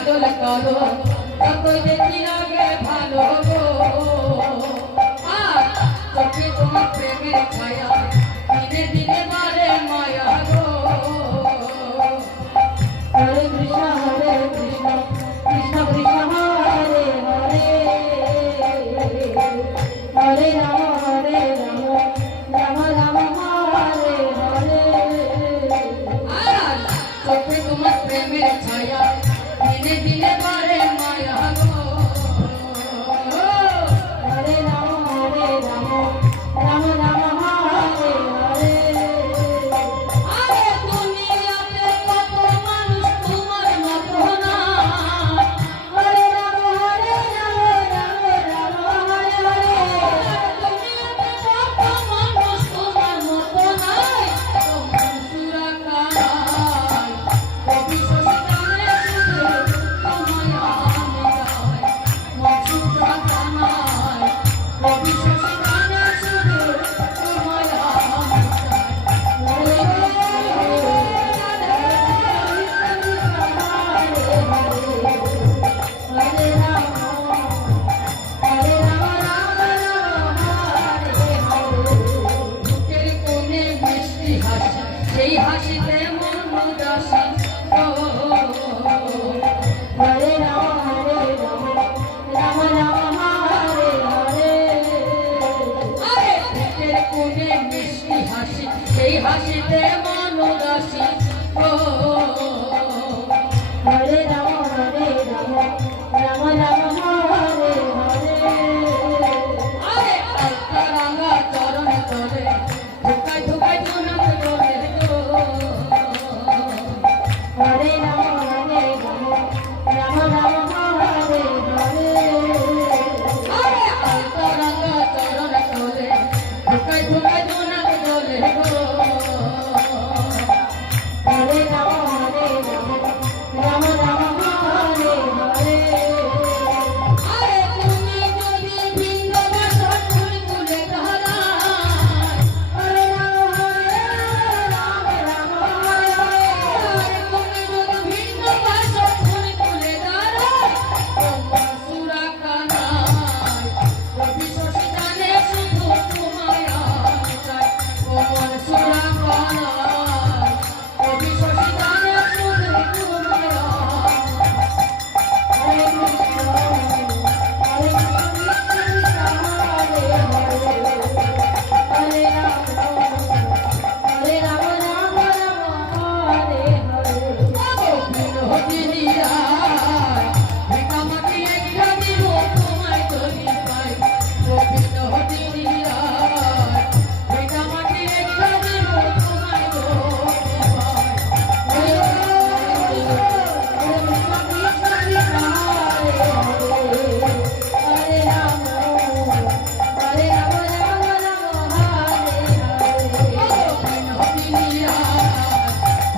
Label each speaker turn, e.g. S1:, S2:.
S1: আদল করো ততই দেখি লাগে ভালো আর চোখে তোমার প্রেমের ছায়া সেই হাসি